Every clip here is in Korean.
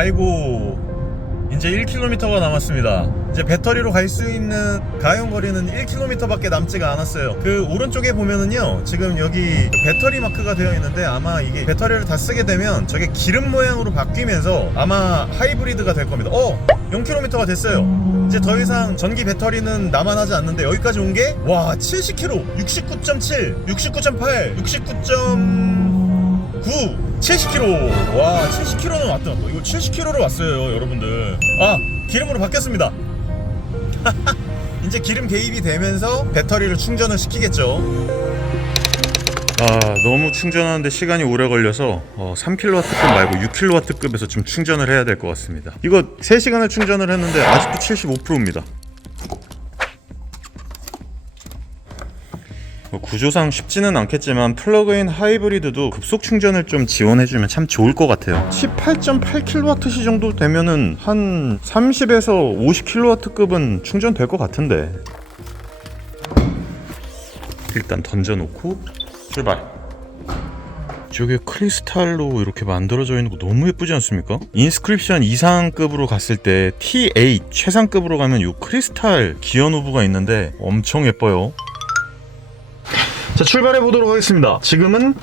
아이고, 이제 1km가 남았습니다. 이제 배터리로 갈 수 있는 가용거리는 1km밖에 남지가 않았어요. 그 오른쪽에 보면은요, 지금 여기 배터리 마크가 되어 있는데 아마 이게 배터리를 다 쓰게 되면 저게 기름 모양으로 바뀌면서 아마 하이브리드가 될 겁니다. 0km가 됐어요. 이제 더 이상 전기 배터리는 남아나지 않는데 여기까지 온 게 와 70km, 69.7, 69.8, 69.9 70km. 와 70km는 왔다. 이거 70km를 왔어요 여러분들. 기름으로 바뀌었습니다. 이제 기름 개입이 되면서 배터리를 충전을 시키겠죠. 너무 충전하는데 시간이 오래 걸려서 3kW급 말고 6kW급에서 좀 충전을 해야 될 것 같습니다. 이거 3시간을 충전을 했는데 아직도 75%입니다. 구조상 쉽지는 않겠지만 플러그인 하이브리드도 급속 충전을 좀 지원해주면 참 좋을 것 같아요. 18.8kWh 정도 되면은 한 30에서 50kW급은 충전될 것 같은데. 일단 던져놓고 출발. 저게 크리스탈로 이렇게 만들어져 있는 거 너무 예쁘지 않습니까? 인스크립션 이상급으로 갔을 때 T8 최상급으로 가면 이 크리스탈 기어노브가 있는데 엄청 예뻐요. 자, 출발해 보도록 하겠습니다. 지금은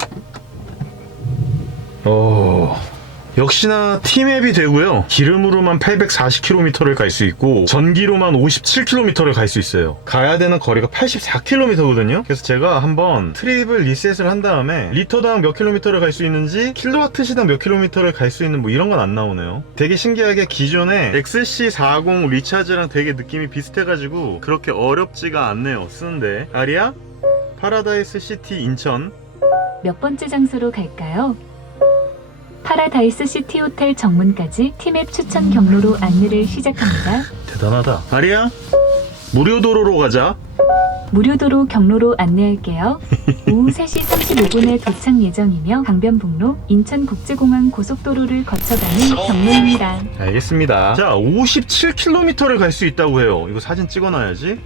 역시나 T맵이 되고요. 기름으로만 840km를 갈 수 있고 전기로만 57km를 갈 수 있어요. 가야 되는 거리가 84km거든요. 그래서 제가 한번 트립을 리셋을 한 다음에 리터당 몇 킬로미터를 갈 수 있는지 킬로와트 시당 몇 킬로미터를 갈 수 있는 뭐 이런 건 안 나오네요. 되게 신기하게 기존의 XC40 리차즈랑 되게 느낌이 비슷해가지고 그렇게 어렵지가 않네요 쓰는데. 아리아 파라다이스 시티 인천 몇 번째 장소로 갈까요? 파라다이스 시티 호텔 정문까지 T맵 추천 경로로 안내를 시작합니다. 대단하다. 아리아 무료 도로로 가자. 무료도로 경로로 안내할게요. 오후 3시 35분에 도착 예정이며 강변북로 인천국제공항 고속도로를 거쳐가는 경로입니다. 알겠습니다. 자, 57km를 갈 수 있다고 해요. 이거 사진 찍어놔야지.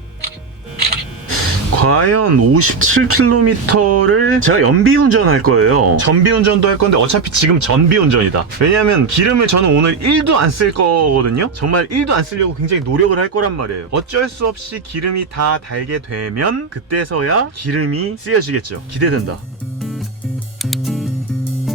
과연 57km를 제가 연비운전 할 거예요. 전비운전도 할 건데 어차피 지금 전비운전이다. 왜냐면 기름을 저는 오늘 1도 안 쓸 거거든요. 정말 1도 안 쓰려고 굉장히 노력을 할 거란 말이에요. 어쩔 수 없이 기름이 다 달게 되면 그때서야 기름이 쓰여지겠죠. 기대된다.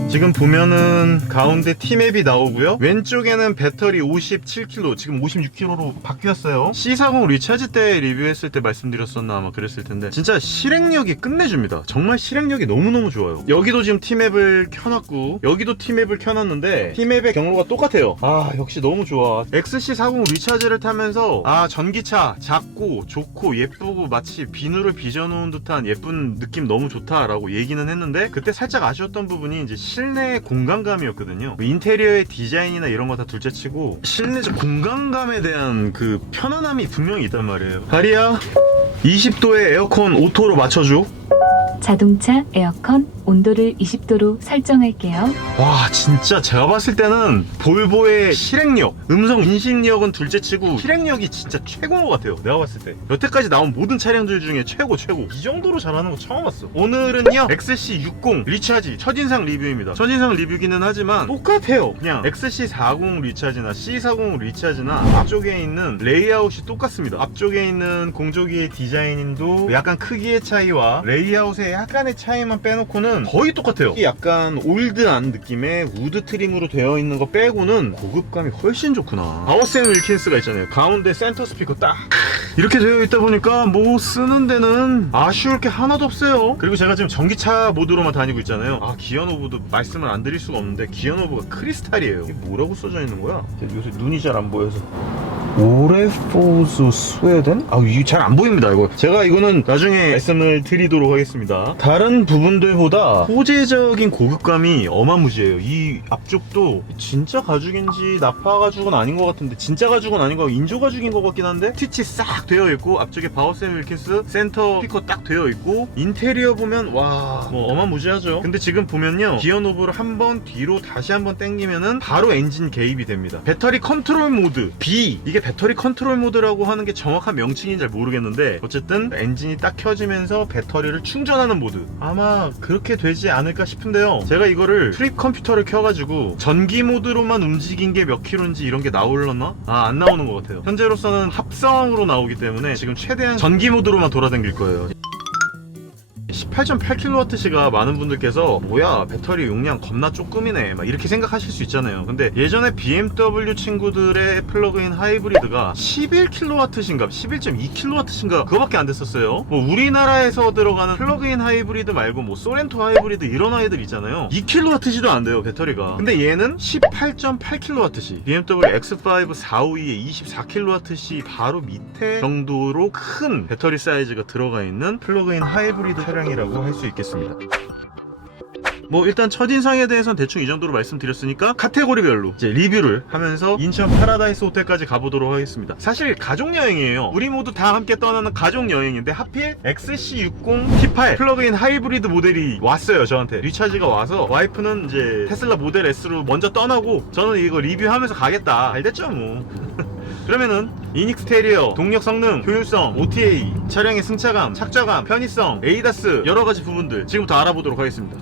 지금 보면은 가운데 T맵이 나오고요. 왼쪽에는 배터리 57kg, 지금 56kg로 바뀌었어요. C40 리차지 때 리뷰했을 때 말씀드렸었나 아마 그랬을 텐데 진짜 실행력이 끝내줍니다. 정말 실행력이 너무너무 좋아요. 여기도 지금 T맵을 켜놨고 여기도 T맵을 켜놨는데 T맵의 경로가 똑같아요. 역시 너무 좋아. XC40 리차지를 타면서 전기차 작고 좋고 예쁘고 마치 비누를 빚어놓은 듯한 예쁜 느낌 너무 좋다라고 얘기는 했는데 그때 살짝 아쉬웠던 부분이 이제 실내 공간감이었거든요. 인테리어의 디자인이나 이런 거 다 둘째치고 실내적 공간감에 대한 그 편안함이 분명히 있단 말이에요. 아리야 20도의 에어컨 오토로 맞춰줘. 자동차 에어컨 온도를 20도로 설정할게요. 와 진짜 제가 봤을 때는 볼보의 실행력, 음성 인식력은 둘째치고 실행력이 진짜 최고인 것 같아요. 내가 봤을 때 여태까지 나온 모든 차량들 중에 최고. 이 정도로 잘하는 거 처음 봤어. 오늘은요 XC60 리차지 첫인상 리뷰입니다. 첫인상 리뷰기는 하지만 똑같아요. 그냥 XC40 리차지나 C40 리차지나 앞쪽에 있는 레이아웃이 똑같습니다. 앞쪽에 있는 공조기의 디자인도 약간 크기의 차이와 레이아웃의 약간의 차이만 빼놓고는 거의 똑같아요. 약간 올드한 느낌의 우드 트림으로 되어 있는 거 빼고는 고급감이 훨씬 좋구나. 바워샘 윌킨스가 있잖아요. 가운데 센터 스피커 딱 이렇게 되어 있다 보니까 뭐 쓰는 데는 아쉬울 게 하나도 없어요. 그리고 제가 지금 전기차 모드로만 다니고 있잖아요. 기어노브도 말씀을 안 드릴 수가 없는데 기어노브가 크리스탈이에요. 이게 뭐라고 써져 있는 거야? 요새 눈이 잘 안 보여서. 오레포즈 스웨덴? 이게 잘 안 보입니다. 이거는 나중에 말씀을 드리도록 하겠습니다. 다른 부분들보다 소재적인 고급감이 어마무시해요. 이 앞쪽도 진짜 가죽인지 나파 가죽은 아닌 것 같은데 진짜 가죽은 아닌 거 같고 인조 가죽인 것 같긴 한데 스티치 싹 되어 있고 앞쪽에 바워샘 윌킨스 센터 스피커 딱 되어 있고 인테리어 보면 와 뭐 어마무시하죠. 근데 지금 보면요 기어노브를 한번 뒤로 다시 한번 당기면은 바로 엔진 개입이 됩니다. 배터리 컨트롤 모드 B, 이게 배터리 컨트롤 모드라고 하는 게 정확한 명칭인지 잘 모르겠는데 어쨌든 엔진이 딱 켜지면서 배터리를 충전하는 모드, 아마 그렇게 되지 않을까 싶은데요. 제가 이거를 트립 컴퓨터를 켜가지고 전기 모드로만 움직인 게 몇 킬로인지 이런 게 나올렸나? 안 나오는 것 같아요. 현재로서는 합성으로 나오기 때문에 지금 최대한 전기 모드로만 돌아다닐 거예요. 18.8kWh가 많은 분들께서 뭐야 배터리 용량 겁나 조금이네 막 이렇게 생각하실 수 있잖아요. 근데 예전에 BMW 친구들의 플러그인 하이브리드가 11kW인가 11.2kW인가 그거밖에 안 됐었어요. 뭐 우리나라에서 들어가는 플러그인 하이브리드 말고 뭐 소렌토 하이브리드 이런 아이들 있잖아요. 2kW도 안 돼요 배터리가. 근데 얘는 18.8kW, BMW X5 452의 24kW 바로 밑에 정도로 큰 배터리 사이즈가 들어가 있는 플러그인 하이브리드 차량이라고 할 수 있겠습니다. 뭐 일단 첫인상에 대해서는 대충 이 정도로 말씀드렸으니까 카테고리별로 이제 리뷰를 하면서 인천 파라다이스 호텔까지 가보도록 하겠습니다. 사실 가족여행이에요. 우리 모두 다 함께 떠나는 가족여행인데 하필 XC60 T8 플러그인 하이브리드 모델이 왔어요. 저한테 리차지가 와서 와이프는 이제 테슬라 모델 S로 먼저 떠나고 저는 이거 리뷰하면서 가겠다. 잘 됐죠 뭐. 그러면은 인익스테리어, 동력 성능, 효율성, OTA, 차량의 승차감, 착좌감, 편의성, 에이다스 여러가지 부분들 지금부터 알아보도록 하겠습니다.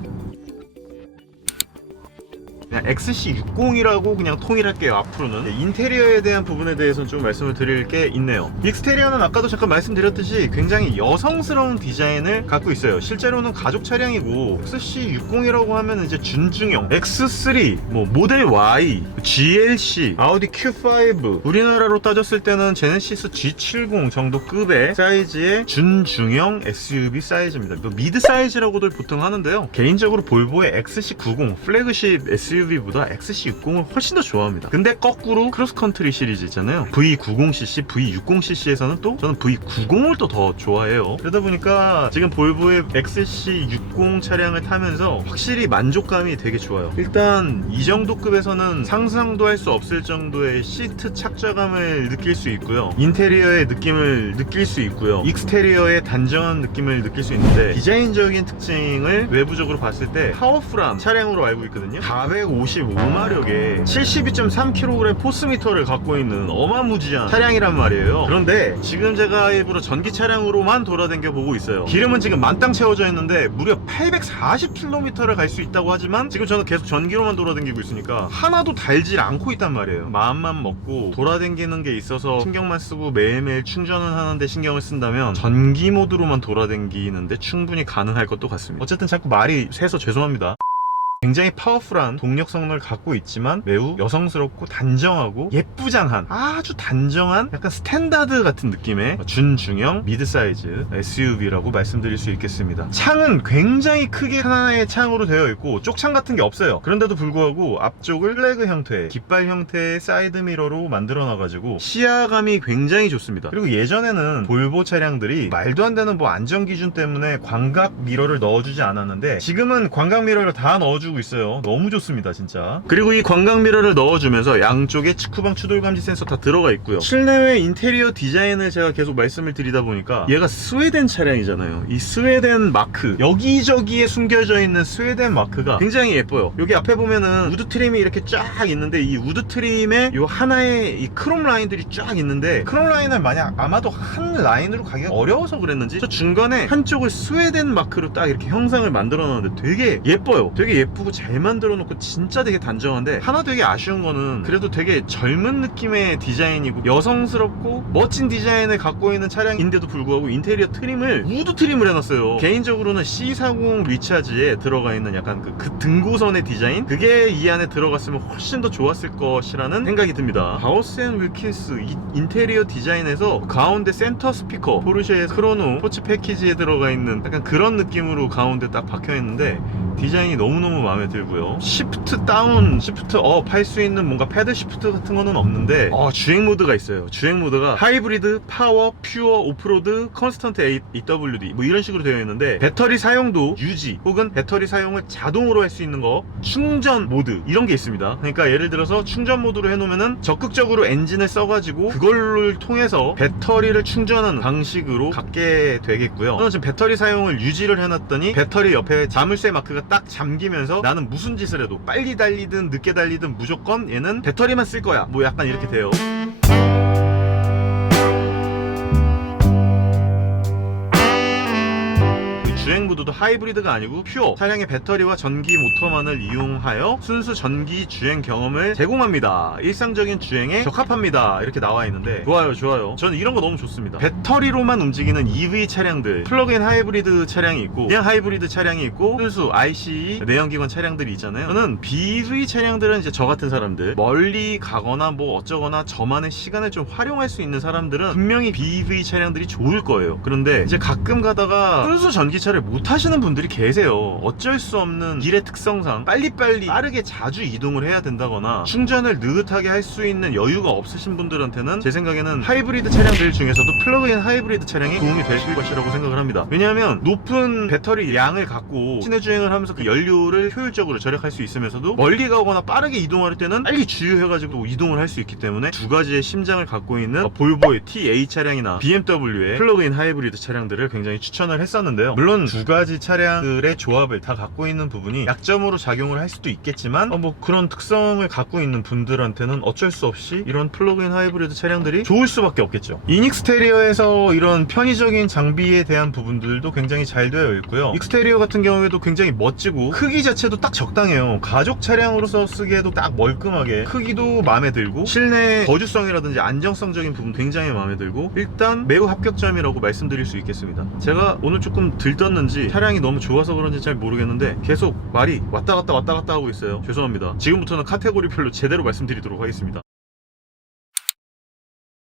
그냥 XC60이라고 그냥 통일할게요. 앞으로는 인테리어에 대한 부분에 대해서는 좀 말씀을 드릴 게 있네요. 익스테리어는 아까도 잠깐 말씀드렸듯이 굉장히 여성스러운 디자인을 갖고 있어요. 실제로는 가족 차량이고 XC60이라고 하면 이제 준중형 X3, 뭐 모델 Y, GLC, 아우디 Q5, 우리나라로 따졌을 때는 제네시스 G70 정도 급의 사이즈의 준중형 SUV 사이즈입니다. 미드 사이즈라고들 보통 하는데요. 개인적으로 볼보의 XC90 플래그십 SUV보다 XC60을 훨씬 더 좋아합니다. 근데 거꾸로 크로스컨트리 시리즈 있잖아요. V90cc, V60cc에서는 또 저는 V90을 또 더 좋아해요. 그러다 보니까 지금 볼보의 XC60 차량을 타면서 확실히 만족감이 되게 좋아요. 일단 이 정도 급에서는 상상도 할 수 없을 정도의 시트 착좌감을 느낄 수 있고요. 인테리어의 느낌을 느낄 수 있고요. 익스테리어의 단정한 느낌을 느낄 수 있는데 디자인적인 특징을 외부적으로 봤을 때 파워풀한 차량으로 알고 있거든요. 455마력에 72.3kg 포스미터를 갖고 있는 어마무지한 차량이란 말이에요. 그런데 지금 제가 일부러 전기 차량으로만 돌아다녀 보고 있어요. 기름은 지금 만땅 채워져 있는데 무려 840km를 갈 수 있다고 하지만 지금 저는 계속 전기로만 돌아다니고 있으니까 하나도 달질 않고 있단 말이에요. 마음만 먹고 돌아다니는 게 있어서 신경만 쓰고 매일매일 충전을 하는데 신경을 쓴다면 전기 모드로만 돌아다니는데 충분히 가능할 것도 같습니다. 어쨌든 자꾸 말이 새서 죄송합니다. 굉장히 파워풀한 동력 성능을 갖고 있지만 매우 여성스럽고 단정하고 예쁘장한, 아주 단정한 약간 스탠다드 같은 느낌의 준중형 미드 사이즈 SUV라고 말씀드릴 수 있겠습니다. 창은 굉장히 크게 하나의 창으로 되어 있고 쪽창 같은 게 없어요. 그런데도 불구하고 앞쪽을 플래그 형태, 깃발 형태의 사이드 미러로 만들어 놔가지고 시야감이 굉장히 좋습니다. 그리고 예전에는 볼보 차량들이 말도 안 되는 뭐 안전 기준 때문에 광각 미러를 넣어주지 않았는데 지금은 광각 미러를 다 넣어주고 있어요. 너무 좋습니다 진짜. 그리고 이 광각 미러를 넣어주면서 양쪽에 측후방 추돌 감지 센서 다 들어가 있고요. 실내외 인테리어 디자인을 제가 계속 말씀을 드리다 보니까 얘가 스웨덴 차량이잖아요. 이 스웨덴 마크, 여기저기에 숨겨져 있는 스웨덴 마크가 굉장히 예뻐요. 여기 앞에 보면은 우드 트림이 이렇게 쫙 있는데 이 우드 트림에 요 하나의 이 크롬 라인들이 쫙 있는데 크롬 라인을 만약 아마도 한 라인으로 가기가 어려워서 그랬는지 저 중간에 한쪽을 스웨덴 마크로 딱 이렇게 형상을 만들어 놨는데 되게 예뻐요. 되게 예쁘고 잘 만들어 놓고 진짜 되게 단정한데 하나 되게 아쉬운 거는 그래도 되게 젊은 느낌의 디자인이고 여성스럽고 멋진 디자인을 갖고 있는 차량인데도 불구하고 인테리어 트림을 우드 트림을 해놨어요. 개인적으로는 C40 리차지에 들어가 있는 약간 그 등고선의 디자인, 그게 이 안에 들어갔으면 훨씬 더 좋았을 것이라는 생각이 듭니다. 바우스 앤 윌킨스 이 인테리어 디자인에서 가운데 센터 스피커, 포르쉐의 크로노 스포츠 패키지에 들어가 있는 약간 그런 느낌으로 가운데 딱 박혀 있는데 디자인이 너무너무 마음에 들고요. 시프트 다운, 시프트 업 할 수 있는 뭔가 패드 시프트 같은 거는 없는데 주행 모드가 있어요. 주행 모드가 하이브리드, 파워, 퓨어, 오프로드, 컨스턴트 AWD 뭐 이런 식으로 되어 있는데 배터리 사용도 유지 혹은 배터리 사용을 자동으로 할 수 있는 거, 충전 모드 이런 게 있습니다. 그러니까 예를 들어서 충전 모드로 해놓으면은 적극적으로 엔진을 써가지고 그걸 통해서 배터리를 충전하는 방식으로 갖게 되겠고요. 저는 지금 배터리 사용을 유지를 해놨더니 배터리 옆에 자물쇠 마크가 딱 잠기면서 나는 무슨 짓을 해도 빨리 달리든 늦게 달리든 무조건 얘는 배터리만 쓸 거야 뭐 약간 이렇게 돼요. 주행 모드도 하이브리드가 아니고 퓨어, 차량의 배터리와 전기 모터만을 이용하여 순수 전기 주행 경험을 제공합니다. 일상적인 주행에 적합합니다. 이렇게 나와 있는데 좋아요. 저는 이런 거 너무 좋습니다. 배터리로만 움직이는 EV 차량들, 플러그인 하이브리드 차량이 있고 그냥 하이브리드 차량이 있고 순수 ICE 내연기관 차량들이 있잖아요. 저는 BEV 차량들은 이제 저 같은 사람들, 멀리 가거나 뭐 어쩌거나 저만의 시간을 좀 활용할 수 있는 사람들은 분명히 BEV 차량들이 좋을 거예요. 그런데 이제 가끔 가다가 순수 전기차를 못 타시는 분들이 계세요. 어쩔 수 없는 일의 특성상 빨리빨리 빠르게 자주 이동을 해야 된다거나 충전을 느긋하게 할 수 있는 여유가 없으신 분들한테는 제 생각에는 하이브리드 차량들 중에서도 플러그인 하이브리드 차량이 도움이 되실 것이라고 생각을 합니다. 왜냐하면 높은 배터리 양을 갖고 시내 주행을 하면서 그 연료를 효율적으로 절약할 수 있으면서도 멀리 가거나 빠르게 이동할 때는 빨리 주유해가지고 이동을 할 수 있기 때문에 두 가지의 심장을 갖고 있는 볼보의 TA 차량이나 BMW의 플러그인 하이브리드 차량들을 굉장히 추천을 했었는데요. 물론 두 가지 차량들의 조합을 다 갖고 있는 부분이 약점으로 작용을 할 수도 있겠지만 뭐 그런 특성을 갖고 있는 분들한테는 어쩔 수 없이 이런 플러그인 하이브리드 차량들이 좋을 수밖에 없겠죠. 이닉스테리어에서 이런 편의적인 장비에 대한 부분들도 굉장히 잘 되어 있고요. 익스테리어 같은 경우에도 굉장히 멋지고 크기 자체도 딱 적당해요. 가족 차량으로서 쓰기에도 딱 멀끔하게 크기도 마음에 들고 실내 거주성이라든지 안정성적인 부분 굉장히 마음에 들고 일단 매우 합격점이라고 말씀드릴 수 있겠습니다. 제가 오늘 조금 들떴는지 차량이 너무 좋아서 그런지 잘 모르겠는데 계속 말이 왔다 갔다 하고 있어요. 죄송합니다. 지금부터는 카테고리별로 제대로 말씀드리도록 하겠습니다.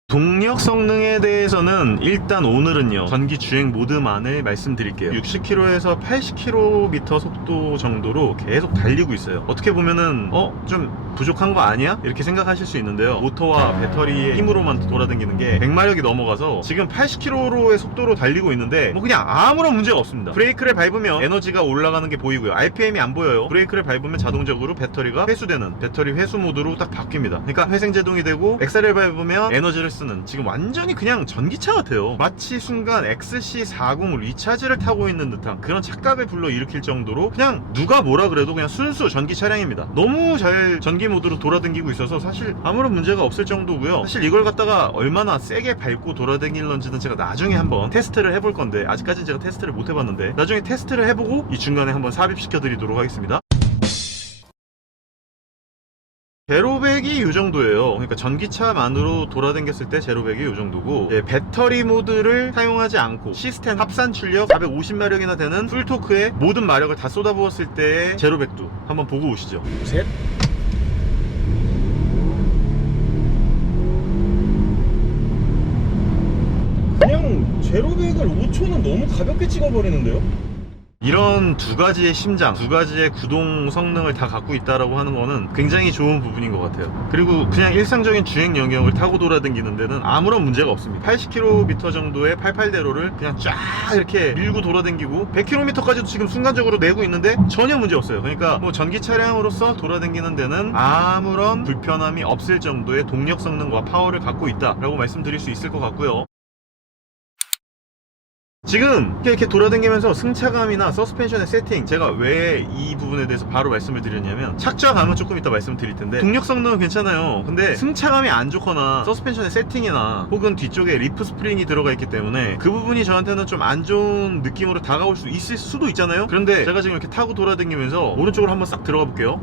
동력 성능에 대해서는 일단 오늘은요 전기 주행 모드만을 말씀드릴게요. 60km에서 80km 속도 정도로 계속 달리고 있어요. 어떻게 보면은 좀 부족한 거 아니야? 이렇게 생각하실 수 있는데요. 모터와 배터리의 힘으로만 돌아다니는 게 100마력이 넘어가서 지금 80km의 속도로 달리고 있는데 뭐 그냥 아무런 문제가 없습니다. 브레이크를 밟으면 에너지가 올라가는 게 보이고요. RPM이 안 보여요. 브레이크를 밟으면 자동적으로 배터리가 회수되는 배터리 회수 모드로 딱 바뀝니다. 그러니까 회생제동이 되고 엑셀을 밟으면 에너지를 쓰는 지금 완전히 그냥 전기차 같아요. 마치 순간 XC40 리차즈를 타고 있는 듯한 그런 착각을 불러일으킬 정도로 그냥 누가 뭐라 그래도 그냥 순수 전기 차량입니다. 너무 잘 전기 모드로 돌아다니고 있어서 사실 아무런 문제가 없을 정도고요. 사실 이걸 갖다가 얼마나 세게 밟고 돌아다닐런지는 제가 나중에 한번 테스트를 해볼 건데 아직까지는 제가 테스트를 못 해봤는데 나중에 테스트를 해보고 이 중간에 한번 삽입시켜 드리도록 하겠습니다. 제로백이 이 정도예요. 그러니까 전기차만으로 돌아다녔을 때 제로백이 이 정도고 배터리 모드를 사용하지 않고 시스템 합산 출력 450마력이나 되는 풀토크의 모든 마력을 다 쏟아부었을 때의 제로백도 한번 보고 오시죠. 셋. 그냥 제로백을 5초는 너무 가볍게 찍어버리는데요? 이런 두 가지의 심장, 두 가지의 구동 성능을 다 갖고 있다라고 하는 거는 굉장히 좋은 부분인 것 같아요. 그리고 그냥 일상적인 주행 영역을 타고 돌아다니는 데는 아무런 문제가 없습니다. 80km 정도의 88대로를 그냥 쫙 이렇게 밀고 돌아다니고 100km까지도 지금 순간적으로 내고 있는데 전혀 문제 없어요. 그러니까 뭐 전기 차량으로서 돌아다니는 데는 아무런 불편함이 없을 정도의 동력 성능과 파워를 갖고 있다라고 말씀드릴 수 있을 것 같고요. 지금 이렇게 돌아다니면서 승차감이나 서스펜션의 세팅, 제가 왜 이 부분에 대해서 바로 말씀을 드렸냐면 착좌감은 조금 이따 말씀드릴 텐데 동력 성능은 괜찮아요. 근데 승차감이 안 좋거나 서스펜션의 세팅이나 혹은 뒤쪽에 리프 스프링이 들어가 있기 때문에 그 부분이 저한테는 좀 안 좋은 느낌으로 다가올 수 있을 수도 있잖아요. 그런데 제가 지금 이렇게 타고 돌아다니면서 오른쪽으로 한번 싹 들어가 볼게요.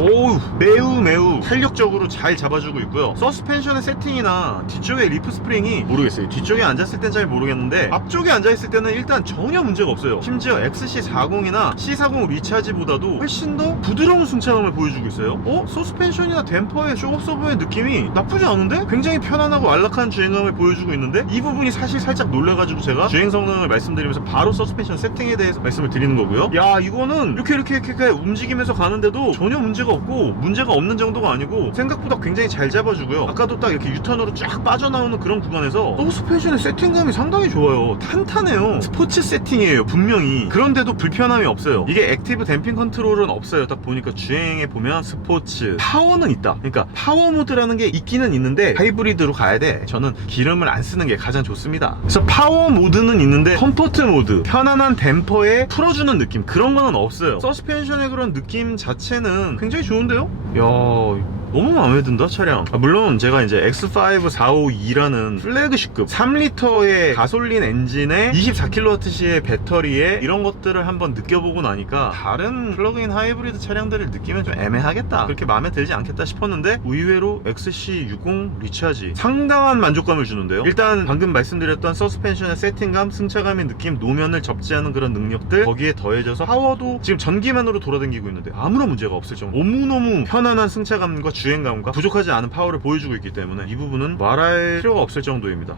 오우, 매우 탄력적으로 잘 잡아주고 있고요. 서스펜션의 세팅이나 뒤쪽에 리프 스프링이 모르겠어요. 뒤쪽에 앉았을 땐 잘 모르겠는데 앞쪽에 앉아있을 때는 일단 전혀 문제가 없어요. 심지어 XC40이나 C40 리차지보다도 훨씬 더 부드러운 승차감을 보여주고 있어요. 서스펜션이나 댐퍼의 쇼업서버의 느낌이 나쁘지 않은데? 굉장히 편안하고 안락한 주행감을 보여주고 있는데 이 부분이 사실 살짝 놀라가지고 제가 주행 성능을 말씀드리면서 바로 서스펜션 세팅에 대해서 말씀을 드리는 거고요. 야, 이거는 이렇게 움직이면서 가는데도 전혀 문제가 없고 문제가 없는 정도가 아니고 생각보다 굉장히 잘 잡아주고요. 아까도 딱 이렇게 유턴으로 쫙 빠져나오는 그런 구간에서 서스펜션의 세팅감이 상당히 좋아요. 탄탄해요. 스포츠 세팅이에요, 분명히. 그런데도 불편함이 없어요. 이게 액티브 댐핑 컨트롤은 없어요. 딱 보니까 주행에 보면 스포츠, 파워는 있다. 그러니까 파워 모드라는 게 있기는 있는데 하이브리드로 가야 돼. 저는 기름을 안 쓰는 게 가장 좋습니다. 그래서 파워 모드는 있는데 컴포트 모드, 편안한 댐퍼에 풀어주는 느낌, 그런 거는 없어요. 서스펜션의 그런 느낌 자체는 굉장히 좋은데요? 야, 너무 마음에 든다 차량. 물론 제가 이제 X5 452라는 플래그십급 3리터의 가솔린 엔진에 24kWh의 배터리에 이런 것들을 한번 느껴보고 나니까 다른 플러그인 하이브리드 차량들을 느끼면 좀 애매하겠다, 그렇게 마음에 들지 않겠다 싶었는데 의외로 XC60 리차지 상당한 만족감을 주는데요. 일단 방금 말씀드렸던 서스펜션의 세팅감, 승차감의 느낌, 노면을 접지 않은 그런 능력들, 거기에 더해져서 파워도 지금 전기만으로 돌아다니고 있는데 아무런 문제가 없을 정도, 너무너무 편안한 승차감과 주행감과 부족하지 않은 파워를 보여주고 있기 때문에 이 부분은 말할 필요가 없을 정도입니다.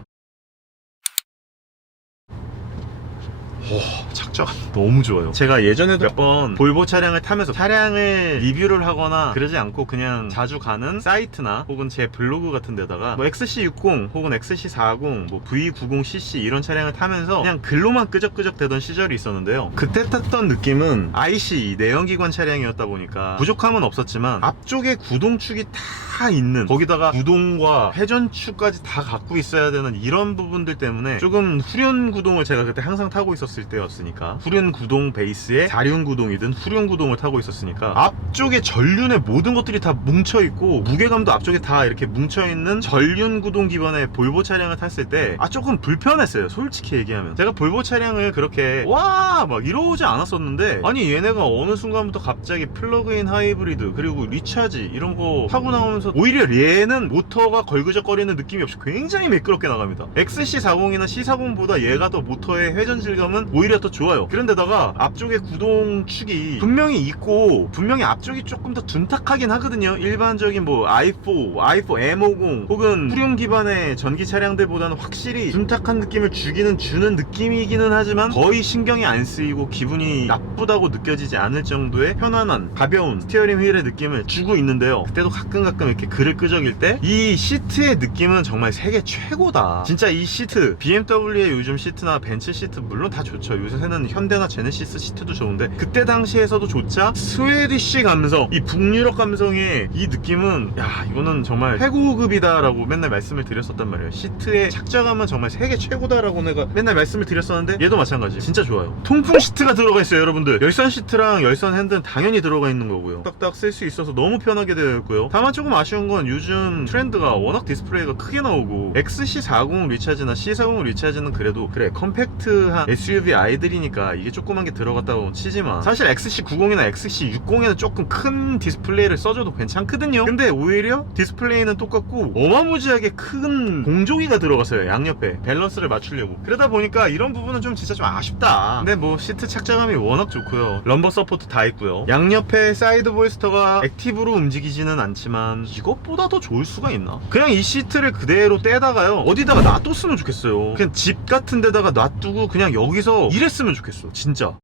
착자감 너무 좋아요. 제가 예전에도 몇 번 볼보 차량을 타면서 차량을 리뷰를 하거나 그러지 않고 그냥 자주 가는 사이트나 혹은 제 블로그 같은 데다가 뭐 XC60 혹은 XC40 뭐 V90cc 이런 차량을 타면서 그냥 글로만 끄적끄적 대던 시절이 있었는데요. 그때 탔던 느낌은 IC 내연기관 차량이었다 보니까 부족함은 없었지만 앞쪽에 구동축이 다 있는, 거기다가 구동과 회전축까지 다 갖고 있어야 되는 이런 부분들 때문에 조금 후륜 구동을 제가 그때 항상 타고 있었을 때였으니까, 후륜 구동 베이스에 4륜 구동이든 후륜 구동을 타고 있었으니까 앞쪽에 전륜의 모든 것들이 다 뭉쳐있고 무게감도 앞쪽에 다 이렇게 뭉쳐있는 전륜 구동 기반의 볼보 차량을 탔을 때 조금 불편했어요, 솔직히 얘기하면. 제가 볼보 차량을 그렇게 와 막 이러지 않았었는데, 아니 얘네가 어느 순간부터 갑자기 플러그인 하이브리드 그리고 리차지 이런 거 타고 나오면서 오히려 얘는 모터가 걸그적거리는 느낌이 없이 굉장히 매끄럽게 나갑니다. XC40이나 C40보다 얘가 더 모터의 회전 질감은 오히려 더 좋아요. 그런데다가 앞쪽에 구동축이 분명히 있고 분명히 앞쪽이 조금 더 둔탁하긴 하거든요. 일반적인 뭐 i4 M50 혹은 후륜 기반의 전기 차량들보다는 확실히 둔탁한 느낌을 주는 느낌이기는 하지만 거의 신경이 안 쓰이고 기분이 나쁘다고 느껴지지 않을 정도의 편안한 가벼운 스티어링 휠의 느낌을 주고 있는데요. 그때도 가끔 이렇게 글을 끄적일 때 이 시트의 느낌은 정말 세계 최고다. 진짜 이 시트, BMW의 요즘 시트나 벤츠 시트 물론 다 좋죠. 요새는 현대나 제네시스 시트도 좋은데 그때 당시에서도 조차 스웨디쉬 감성, 이 북유럽 감성의 이 느낌은 야 이거는 정말 최고급이다 라고 맨날 말씀을 드렸었단 말이에요. 시트의 착자감은 정말 세계 최고다라고 내가 맨날 말씀을 드렸었는데 얘도 마찬가지 진짜 좋아요. 통풍 시트가 들어가 있어요 여러분들. 열선 시트랑 열선 핸들은 당연히 들어가 있는 거고요. 딱딱 쓸 수 있어서 너무 편하게 되어 있고요. 다만 조금 아쉬운 건 요즘 트렌드가 워낙 디스플레이가 크게 나오고 XC40 리차지나 C40 리차지는 그래도 그래 컴팩트한 SUV 아이들이니까 이게 조그만 게 들어갔다고 치지만 사실 XC90이나 XC60에는 조금 큰 디스플레이를 써줘도 괜찮거든요. 근데 오히려 디스플레이는 똑같고 어마무지하게 큰 공조기가 들어갔어요. 양옆에 밸런스를 맞추려고. 그러다 보니까 이런 부분은 좀 진짜 좀 아쉽다. 근데 뭐 시트 착자감이 워낙 좋고요. 럼버 서포트 다 있고요. 양옆에 사이드 볼스터가 액티브로 움직이지는 않지만 이것보다 더 좋을 수가 있나? 그냥 이 시트를 그대로 떼다가요 어디다가 놔뒀으면 좋겠어요. 그냥 집 같은 데다가 놔두고 그냥 여기서 일했으면 좋겠어 진짜.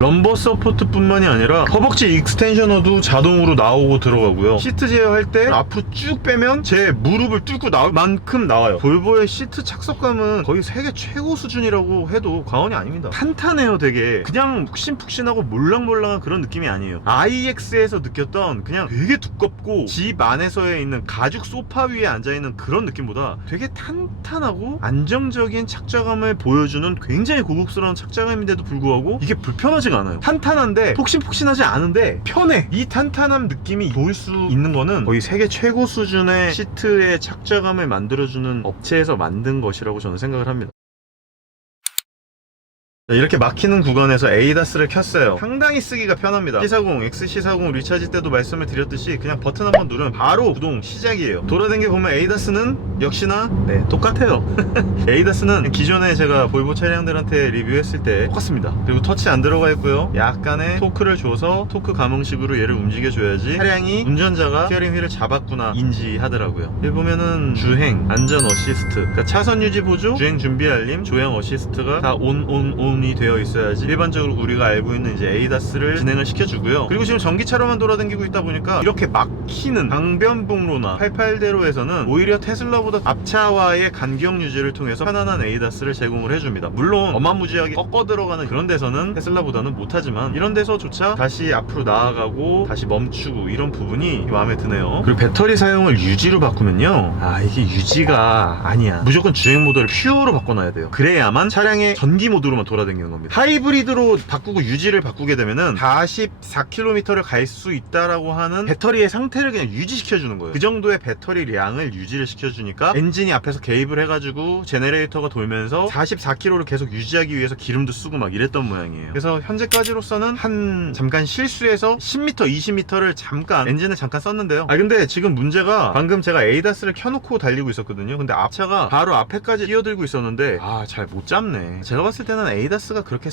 럼버 서포트 뿐만이 아니라 허벅지 익스텐셔너도 자동으로 나오고 들어가고요. 시트 제어할 때 앞으로 쭉 빼면 제 무릎을 뚫고 나올 만큼 나와요. 볼보의 시트 착석감은 거의 세계 최고 수준이라고 해도 과언이 아닙니다. 탄탄해요. 되게 그냥 푹신푹신하고 몰랑몰랑한 그런 느낌이 아니에요. iX에서 느꼈던 그냥 되게 두껍고 집 안에서에 있는 가죽 소파 위에 앉아있는 그런 느낌보다 되게 탄탄하고 안정적인 착자감을 보여주는 굉장히 고급스러운 착자감인데도 불구하고 이게 불편하지가 않아요. 탄탄한데 폭신폭신하지 않은데 편해. 이 탄탄한 느낌이 좋을 수 있는 거는 거의 세계 최고 수준의 시트의 착자감을 만들어주는 업체에서 만든 것이라고 저는 생각을 합니다. 이렇게 막히는 구간에서 에이다스를 켰어요. 상당히 쓰기가 편합니다. C40, XC40 리차지 때도 말씀을 드렸듯이 그냥 버튼 한번 누르면 바로 구동 시작이에요. 돌아다니게 보면 에이다스는 역시나 똑같아요. 에이다스는 기존에 제가 볼보 차량들한테 리뷰했을 때 똑같습니다. 그리고 터치 안 들어가 있고요. 약간의 토크를 줘서 토크 감응식으로 얘를 움직여줘야지 차량이 운전자가 스티어링 휠을 잡았구나 인지하더라고요. 여기 보면은 주행, 안전 어시스트, 그러니까 차선 유지 보조, 주행 준비 알림, 조향 어시스트가 다 온 이 되어 있어야지 일반적으로 우리가 알고 있는 이제 에이다스를 진행을 시켜주고요. 그리고 지금 전기차로만 돌아다니고 있다 보니까 이렇게 막히는 강변북로나 88대로에서는 오히려 테슬라보다 앞차와의 간격 유지를 통해서 편안한 에이다스를 제공을 해줍니다. 물론 어마무지하게 꺾어 들어가는 그런 데서는 테슬라보다는 못하지만 이런 데서조차 다시 앞으로 나아가고 다시 멈추고 이런 부분이 마음에 드네요. 그리고 배터리 사용을 유지로 바꾸면요 이게 유지가 아니야. 무조건 주행 모드를 퓨어로 바꿔놔야 돼요. 그래야만 차량의 전기 모드로만 돌아다니는 돌아다니는 겁니다. 하이브리드로 바꾸고 유지를 바꾸게 되면은 44km를 갈 수 있다라고 하는 배터리의 상태를 그냥 유지시켜주는 거예요. 그 정도의 배터리량을 유지를 시켜주니까 엔진이 앞에서 개입을 해가지고 제네레이터가 돌면서 44km를 계속 유지하기 위해서 기름도 쓰고 막 이랬던 모양이에요. 그래서 현재까지로서는 잠깐 실수해서 10m, 20m를 잠깐 엔진을 잠깐 썼는데요. 근데 지금 문제가 방금 제가 에이다스를 켜놓고 달리고 있었거든요. 근데 앞차가 바로 앞에까지 뛰어들고 있었는데 잘 못 잡네. 제가 봤을 때는 에이다스가 그렇게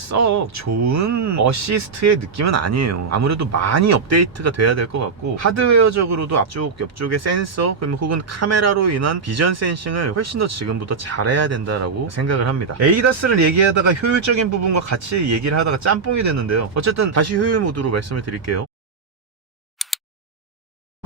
좋은 어시스트의 느낌은 아니에요. 아무래도 많이 업데이트가 돼야 될 것 같고 하드웨어적으로도 앞쪽 옆쪽에 센서 그러면 혹은 카메라로 인한 비전 센싱을 훨씬 더 지금부터 잘해야 된다라고 생각을 합니다. 에이다스를 얘기하다가 효율적인 부분과 같이 얘기를 하다가 짬뽕이 됐는데요. 어쨌든 다시 효율 모드로 말씀을 드릴게요.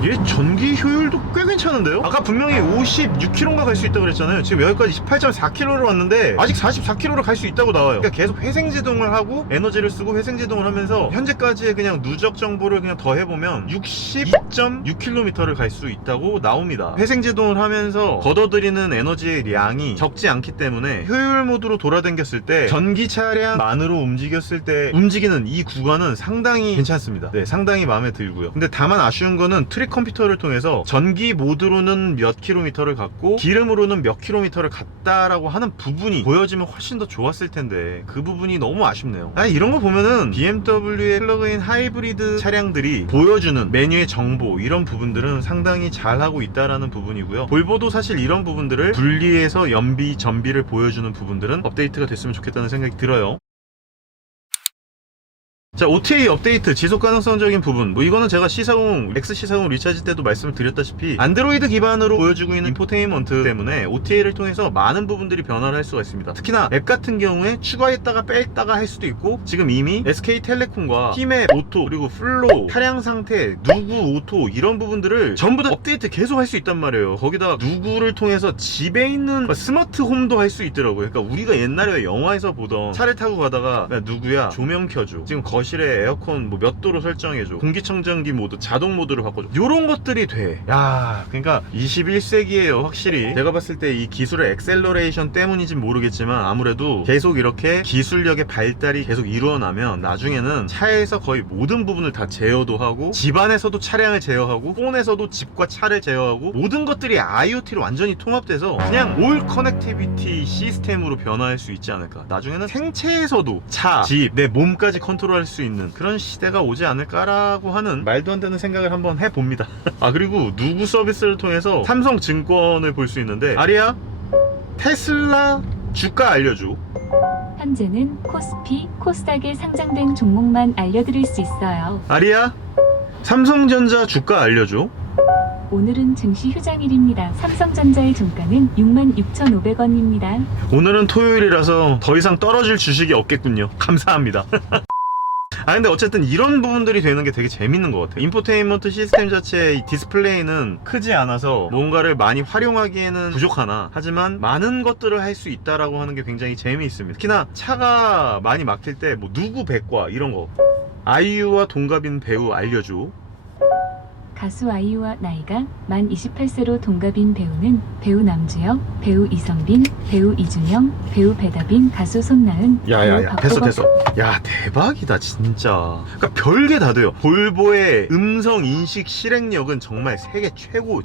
얘 전기 효율도 꽤 괜찮은데요? 아까 분명히 56km인가 갈 수 있다고 그랬잖아요. 지금 여기까지 18.4km로 왔는데 아직 44km를 갈 수 있다고 나와요. 그러니까 계속 회생제동을 하고 에너지를 쓰고 회생제동을 하면서 현재까지의 그냥 누적 정보를 그냥 더해보면 62.6km를 갈 수 있다고 나옵니다. 회생제동을 하면서 걷어들이는 에너지의 양이 적지 않기 때문에 효율 모드로 돌아다녔을 때 전기 차량만으로 움직였을 때 움직이는 이 구간은 상당히 괜찮습니다. 네, 상당히 마음에 들고요. 근데 다만 아쉬운 거는 트릭 컴퓨터를 통해서 전기 모드로는 몇 킬로미터를 갔고 기름으로는 몇 킬로미터를 갔다라고 하는 부분이 보여지면 훨씬 더 좋았을 텐데 그 부분이 너무 아쉽네요. 이런 거 보면은 BMW의 플러그인 하이브리드 차량들이 보여주는 메뉴의 정보 이런 부분들은 상당히 잘하고 있다라는 부분이고요. 볼보도 사실 이런 부분들을 분리해서 연비, 전비를 보여주는 부분들은 업데이트가 됐으면 좋겠다는 생각이 들어요. 자, OTA 업데이트, 지속 가능성적인 부분. 이거는 제가 X40 리차지 때도 말씀을 드렸다시피 안드로이드 기반으로 보여주고 있는 인포테인먼트 때문에 OTA를 통해서 많은 부분들이 변화를 할 수가 있습니다. 특히나 앱 같은 경우에 추가했다가 뺐다가 할 수도 있고 지금 이미 SK텔레콤과 히맵 오토 그리고 플로우, 차량 상태, 누구 오토 이런 부분들을 전부 다 업데이트 계속 할 수 있단 말이에요. 거기다가 누구를 통해서 집에 있는 스마트 홈도 할 수 있더라고요. 그러니까 우리가 옛날에 영화에서 보던 차를 타고 가다가 누구야 조명 켜줘, 지금 거실에 에어컨 몇 도로 설정해줘, 공기청정기 모드 자동 모드를 바꿔줘, 요런 것들이 돼. 그러니까 21세기에요. 확실히 제가 봤을 때 이 기술의 엑셀러레이션 때문인지 모르겠지만 아무래도 계속 이렇게 기술력의 발달이 계속 일어나면 나중에는 차에서 거의 모든 부분을 다 제어도 하고 집안에서도 차량을 제어하고 폰에서도 집과 차를 제어하고 모든 것들이 IoT로 완전히 통합돼서 그냥 올 커넥티비티 시스템으로 변화할 수 있지 않을까. 나중에는 생체에서도 차, 집, 내 몸까지 컨트롤할 수 있는 그런 시대가 오지 않을까라고 하는 말도 안 되는 생각을 한번 해봅니다. 그리고 누구 서비스를 통해서 삼성증권을 볼 수 있는데 아리야, 테슬라 주가 알려줘. 현재는 코스피, 코스닥에 상장된 종목만 알려드릴 수 있어요. 아리야, 삼성전자 주가 알려줘. 오늘은 증시 휴장일입니다. 삼성전자의 종가는 66,500원입니다. 오늘은 토요일이라서 더 이상 떨어질 주식이 없겠군요. 감사합니다. 근데 어쨌든 이런 부분들이 되는 게 되게 재밌는 것 같아요. 인포테인먼트 시스템 자체의 이 디스플레이는 크지 않아서 뭔가를 많이 활용하기에는 부족하나 하지만 많은 것들을 할 수 있다라고 하는 게 굉장히 재미있습니다. 특히나 차가 많이 막힐 때 누구 백과 이런 거, 아이유와 동갑인 배우 알려줘. 가수 아이유와 나이가 만 28세로 동갑인 배우는 배우 남주혁, 배우 이성빈, 배우 이준영, 배우 배다빈, 가수 손나은, 배우 됐어. 야, 대박이다 진짜. 그러니까 별게 다 돼요. 볼보의 음성 인식 실행력은 정말 세계 최고.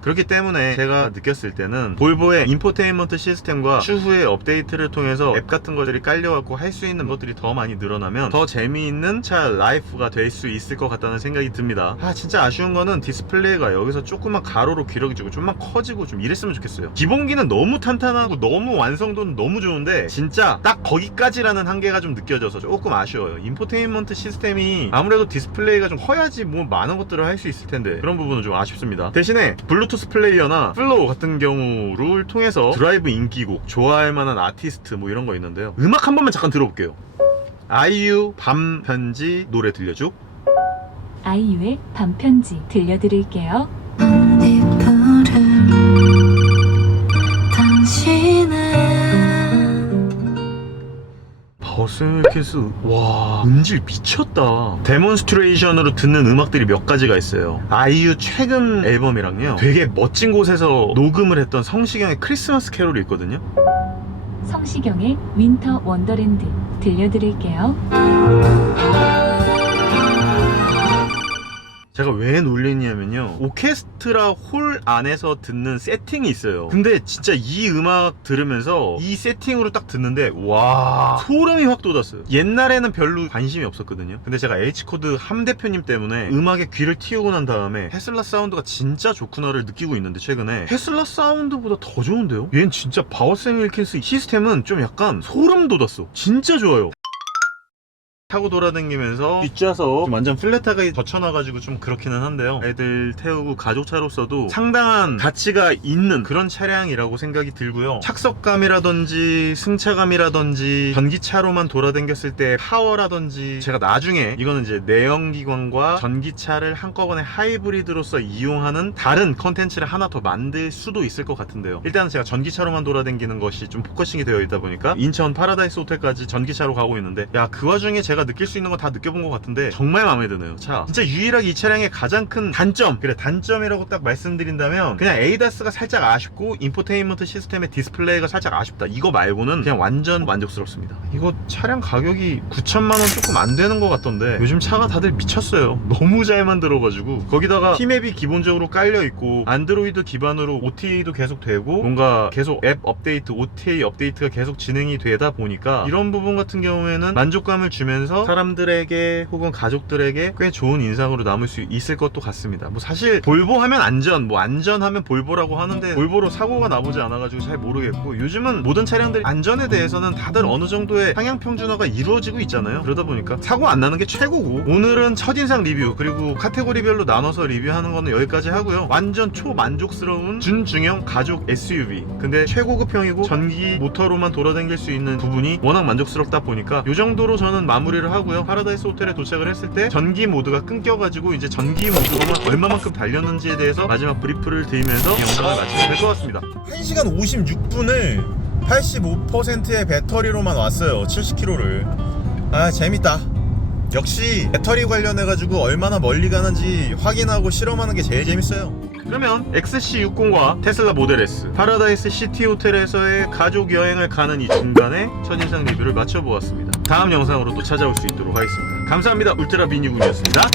그렇기 때문에 제가 느꼈을 때는 볼보의 인포테인먼트 시스템과 추후의 업데이트를 통해서 앱 같은 것들이 깔려갖고 할 수 있는 것들이 더 많이 늘어나면 더 재미있는 차 라이프가 될 수 있을 것 같다는 생각이 듭니다. 진짜 아쉬운 거는 디스플레이가 여기서 조금만 가로로 길어지고 좀만 커지고 좀 이랬으면 좋겠어요. 기본기는 너무 탄탄하고 너무 완성도는 너무 좋은데 진짜 딱 거기까지라는 한계가 좀 느껴져서 조금 아쉬워요. 인포테인먼트 시스템이 아무래도 디스플레이가 좀 커야지 많은 것들을 할 수 있을 텐데 그런 부분은 좀 아쉽습니다. 대신에 블루투스 플레이어나 플로우 같은 경우를 통해서 드라이브 인기곡, 좋아할 만한 아티스트 이런 거 있는데요. 음악 한 번만 잠깐 들어볼게요. 아이유 밤 편지 노래 들려줘. 아이유의 밤편지 들려드릴게요. 버스키스, 와, 음질 미쳤다. 데몬스트레이션으로 듣는 음악들이 몇 가지가 있어요. 아이유 최근 앨범이랑요 되게 멋진 곳에서 녹음을 했던 성시경의 크리스마스 캐롤이 있거든요. 성시경의 윈터 원더랜드 들려드릴게요. 제가 왜 놀랬냐면요, 오케스트라 홀 안에서 듣는 세팅이 있어요. 근데 진짜 이 음악 들으면서 이 세팅으로 딱 듣는데 와, 소름이 확 돋았어요. 옛날에는 별로 관심이 없었거든요. 근데 제가 H코드 함 대표님 때문에 음악에 귀를 틔우고 난 다음에 테슬라 사운드가 진짜 좋구나를 느끼고 있는데, 최근에 테슬라 사운드보다 더 좋은데요? 얘는 진짜 바워샘 윌킨스 시스템은 좀 약간 소름 돋았어. 진짜 좋아요. 타고 돌아다니면서 뒷좌석 완전 플랫하게 젖혀놔가지고 좀 그렇기는 한데요, 애들 태우고 가족차로서도 상당한 가치가 있는 그런 차량이라고 생각이 들고요. 착석감이라든지 승차감이라든지 전기차로만 돌아다녔을 때 파워라든지, 제가 나중에 이거는 이제 내연기관과 전기차를 한꺼번에 하이브리드로서 이용하는 다른 컨텐츠를 하나 더 만들 수도 있을 것 같은데요, 일단은 제가 전기차로만 돌아다니는 것이 좀 포커싱이 되어 있다 보니까 인천 파라다이스 호텔까지 전기차로 가고 있는데, 야, 그 와중에 제가 느낄 수 있는 거 다 느껴본 것 같은데 정말 마음에 드네요. 차 진짜 유일하게 이 차량의 가장 큰 단점, 그래 단점이라고 딱 말씀드린다면 그냥 에이다스가 살짝 아쉽고 인포테인먼트 시스템의 디스플레이가 살짝 아쉽다, 이거 말고는 그냥 완전 만족스럽습니다. 이거 차량 가격이 9천만 원 조금 안 되는 것 같던데 요즘 차가 다들 미쳤어요. 너무 잘 만들어가지고, 거기다가 티맵이 기본적으로 깔려 있고 안드로이드 기반으로 OTA도 계속 되고 뭔가 계속 앱 업데이트, OTA 업데이트가 계속 진행이 되다 보니까 이런 부분 같은 경우에는 만족감을 주면서 사람들에게 혹은 가족들에게 꽤 좋은 인상으로 남을 수 있을 것도 같습니다. 뭐 사실 볼보 하면 안전, 뭐 안전하면 볼보라고 하는데 볼보로 사고가 나보지 않아가지고 잘 모르겠고, 요즘은 모든 차량들이 안전에 대해서는 다들 어느 정도의 상향 평준화가 이루어지고 있잖아요. 그러다 보니까 사고 안 나는 게 최고고, 오늘은 첫인상 리뷰 그리고 카테고리별로 나눠서 리뷰하는 거는 여기까지 하고요. 완전 초만족스러운 준중형 가족 SUV, 근데 최고급형이고 전기 모터로만 돌아다닐 수 있는 부분이 워낙 만족스럽다 보니까 이 정도로 저는 마무리를 하고요. 파라다이스 호텔에 도착을 했을 때 전기 모드가 끊겨가지고 이제 전기 모드가 얼마만큼 달렸는지에 대해서 마지막 브리프를 드리면서 영상을 마치면 될 것 같습니다. 1시간 56분을 85%의 배터리로만 왔어요. 70km를. 아, 재밌다. 역시 배터리 관련해가지고 얼마나 멀리 가는지 확인하고 실험하는 게 제일 재밌어요. 그러면 XC60과 테슬라 모델 S, 파라다이스 시티 호텔에서의 가족 여행을 가는 이 중간에 첫인상 리뷰를 마쳐보았습니다. 다음 영상으로 또 찾아올 수 있도록 하겠습니다. 감사합니다. 울트라 비니군이었습니다.